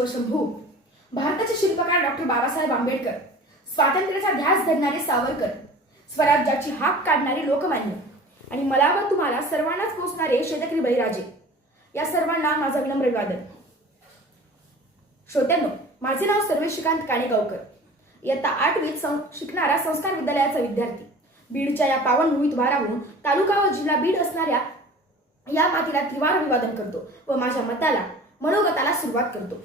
शिवशंभू भारताचे शिल्पकार डॉक्टर बाबासाहेब आंबेडकर स्वातंत्र्याचा ध्यास धरणारे सावरकर स्वराज्याची हाक काढणारे लोकमान्य. आणि मला व तुम्हाला सर्वांनाच पोचणारे शेतकरी बळीराजे. या सर्वांना माझा विनम्र अभिवादन. श्रोत्यांनो माझे नाव सर्वेशिकांत काणेगावकर. इयत्ता आठवीत सं शिकणारा संस्कार विद्यालयाचा विद्यार्थी. बीडच्या या पावनभूमीत वाराहून तालुका व जिल्हा बीड असणाऱ्या या मातीला त्रिवार अभिवादन करतो व माझ्या मताला मनोगताला सुरुवात करतो.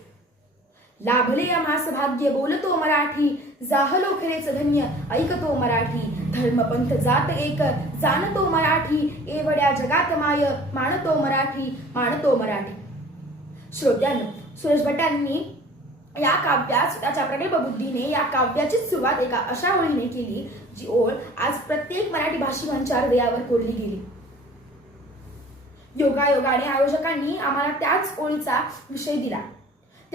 लाभले या मास भाग्य बोलतो मराठी. जाहलो खरेच धन्य ऐकतो मराठी. धर्मपंथ जात एक जाणतो मराठी. एवढ्या जगात माय मानतो मराठी मानतो मराठी. श्रोत्यानं सुरेश भटांनी या काव्यात स्वतःच्या प्रगल्भ बुद्धीने या काव्याची सुरुवात एका अशा ओळीने केली जी ओळ आज प्रत्येक मराठी भाषिकांच्या हृदयावर कोरली गेली. योगायोगाने आयोजकांनी आम्हाला त्याच ओळीचा विषय दिला.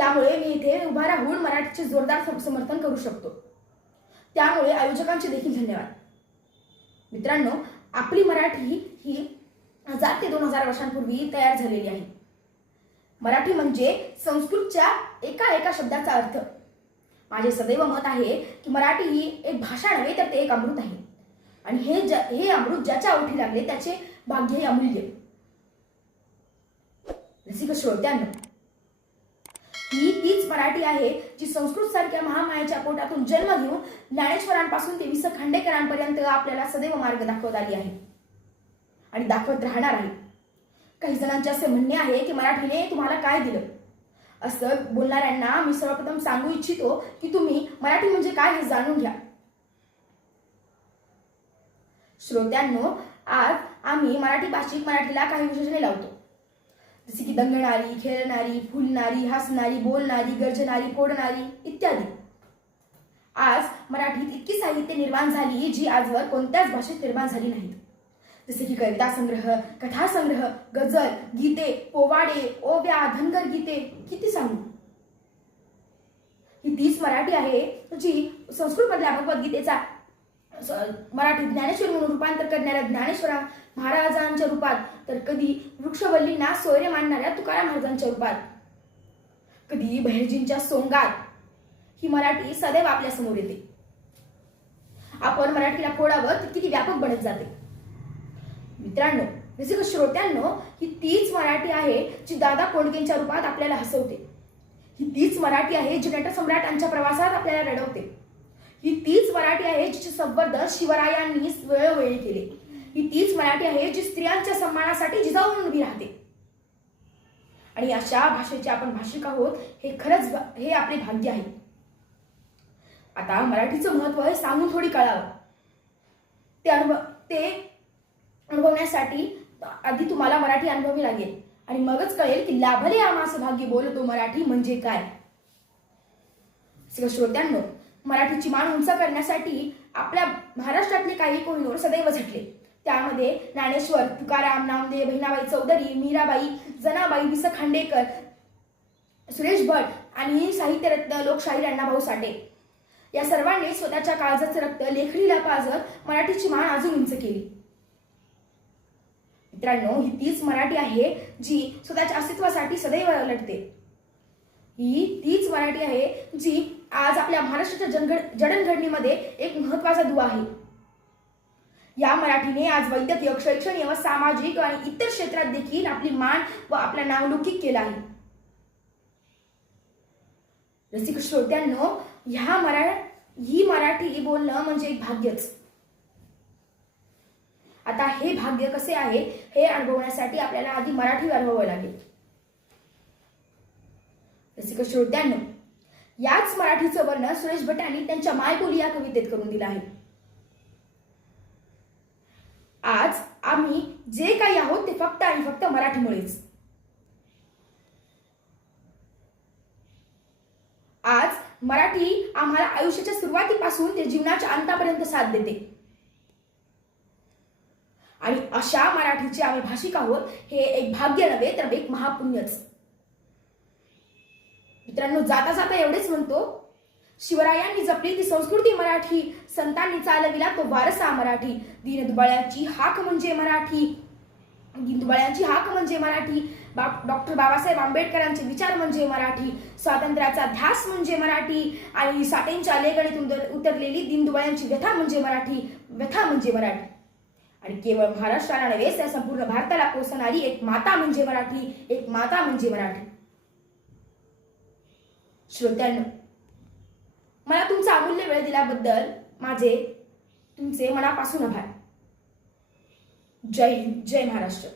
त्यामुळे मी इथे उभा राहून मराठीचे जोरदार समर्थन करू शकतो. त्यामुळे आयोजकांचे देखील धन्यवाद. मित्रांनो आपली मराठी ही हजार ते दोन हजार वर्षांपूर्वी तयार झालेली आहे. मराठी म्हणजे संस्कृतच्या एका एका शब्दाचा अर्थ. माझे सदैव मत आहे की मराठी ही एक भाषा नव्हे तर ते एक अमृत आहे. आणि हे ज हे अमृत ज्याच्या ओठी लागले त्याचे भाग्य हे अमूल्य. रसिक श्रोत्यांना मराठी आहे जी संस्कृत सारख्या महामायाच्या पोटातून जन्म घेऊन ज्ञानेश्वरांपासून ते विस खांडेकरांपर्यंत आपल्याला सदैव मार्ग दाखवत आली आहे. आणि दाखवत राहणार आहे. काही जणांचे असे म्हणणे आहे की मराठीने तुम्हाला काय दिलं? असं बोलणाऱ्यांना मी सर्वप्रथम सांगू इच्छितो की तुम्ही मराठी म्हणजे काय हे जाणून घ्या. श्रोत्यांनो आज आम्ही मराठी भाषिक मराठीला काही विशेषणे लावतो. जसे की दंगणारी खेळणारी फुलणारी हसणारी बोलणारी गर्जणारी फोडणारी इत्यादी. आज मराठीत इतकी साहित्य निर्माण झाली जी आजवर कोणत्याच भाषेत निर्माण झाली नाहीत जसे की कविता संग्रह कथा संग्रह गझल गीते पोवाडे ओव्या धनगर गीते किती सांगू? ही तीच मराठी आहे जी संस्कृतमधल्या भगवद्गीतेचा मराठी ज्ञानेश्वर म्हणून रूपांतर करणाऱ्या ज्ञानेश्वरा महाराजांच्या रूपात. तर कधी वृक्षवल्लींना सोयरे मांडणाऱ्या तुकाराम महाराजांच्या रूपात. कधी बहिर्जींच्या सोंगात. ही मराठी सदैव आपल्यासमोर येते. आपण मराठीला फोडावं तर किती व्यापक बनत जाते. मित्रांनो रसिक श्रोत्यांनो ही तीच मराठी आहे जी दादा कोंडकेंच्या रूपात आपल्याला हसवते. ही तीच मराठी आहे जी नटसम्राटांच्या प्रवासात आपल्याला रडवते. ही तीच मराठी आहे जिचे संवर्धन शिवरायांनी वेळोवेळी केले. ही तीच मराठी आहे जी स्त्रियांच्या सन्मानासाठी जिजाऊन उभी राहते. आणि अशा भाषेचे आपण भाषिक आहोत हे खरंच हे आपले भाग्य आहे. आता मराठीचं महत्त्व हे सांगून थोडी कळावं. ते अनुभव ते अनुभवण्यासाठी आधी तुम्हाला मराठी अनुभवी लागेल. आणि मगच कळेल की लाभले आमास भाग्य बोलतो मराठी म्हणजे काय. सगळं श्रोत्यांनो मराठीची मान उंच करण्यासाठी आपल्या महाराष्ट्रातले काही कोहिनूर सदैव झटले. त्यामध्ये ज्ञानेश्वर तुकाराम नामदेव बहिणाबाई चौधरी मीराबाई जनाबाई विस खांडेकर सुरेश भट आणि साहित्यरत्न लोकशाहीर अण्णाभाऊ साठे. या सर्वांनी स्वतःच्या काळजाचं रक्त लेखणीला पाजत मराठीची मान अजून उंच केली. मित्रांनो ही तीच मराठी आहे जी स्वतःच्या अस्तित्वासाठी सदैव लढते. ही तीच मराठी आहे जी आज आपल्या महाराष्ट्राच्या जनघड जडणघडणीमध्ये एक महत्त्वाचा दुवा आहे. या मराठीने आज वैद्यकीय शैक्षणिक व सामाजिक आणि इतर क्षेत्रात देखील आपली मान व आपला नावलौकिक केला आहे. रसिक श्रोत्यांनो ह्या मरा ही मराठी बोलणं म्हणजे एक भाग्यच. आता हे भाग्य कसे आहे हे अनुभवण्यासाठी आपल्याला आधी मराठी अनुभवावं लागेल. रसिक श्रोत्यांनो याच मराठीचं वर्णन सुरेश भटांनी त्यांच्या मायबोली या कवितेत करून दिलं आहे. आज आम्ही जे काही आहोत ते फक्त आणि फक्त मराठीमुळेच. आज मराठी आम्हाला आयुष्याच्या सुरुवातीपासून ते जीवनाच्या अंतापर्यंत साथ देते. आणि अशा मराठीचे आम्ही भाषिक आहोत हे एक भाग्य नव्हे तर एक महापुण्यच. मित्रांनो जाता जाता एवढेच म्हणतो शिवरायांनी जपली ती संस्कृती मराठी संतांनी चालविला तो वारसा मराठी. दीनदुबळ्याची हाक म्हणजे मराठी. इंदुबाळ्यांची हाक म्हणजे मराठी. बा डॉक्टर बाबासाहेब आंबेडकरांचे विचार म्हणजे मराठी. स्वातंत्र्याचा ध्यास म्हणजे मराठी. आणि साठेंच्या लेखणीतून उतर- उतरलेली दिनदुबळ्यांची व्यथा म्हणजे मराठी. व्यथा म्हणजे मराठी. आणि केवळ महाराष्ट्राला नव्हे तर संपूर्ण भारताला पोचणारी एक माता म्हणजे मराठी. एक माता म्हणजे मराठी. श्रोत्यांना मला तुमचा अमूल्य वेळ दिल्याबद्दल माझे तुमचे मनापासून आभार. जय हिंद जय महाराष्ट्र.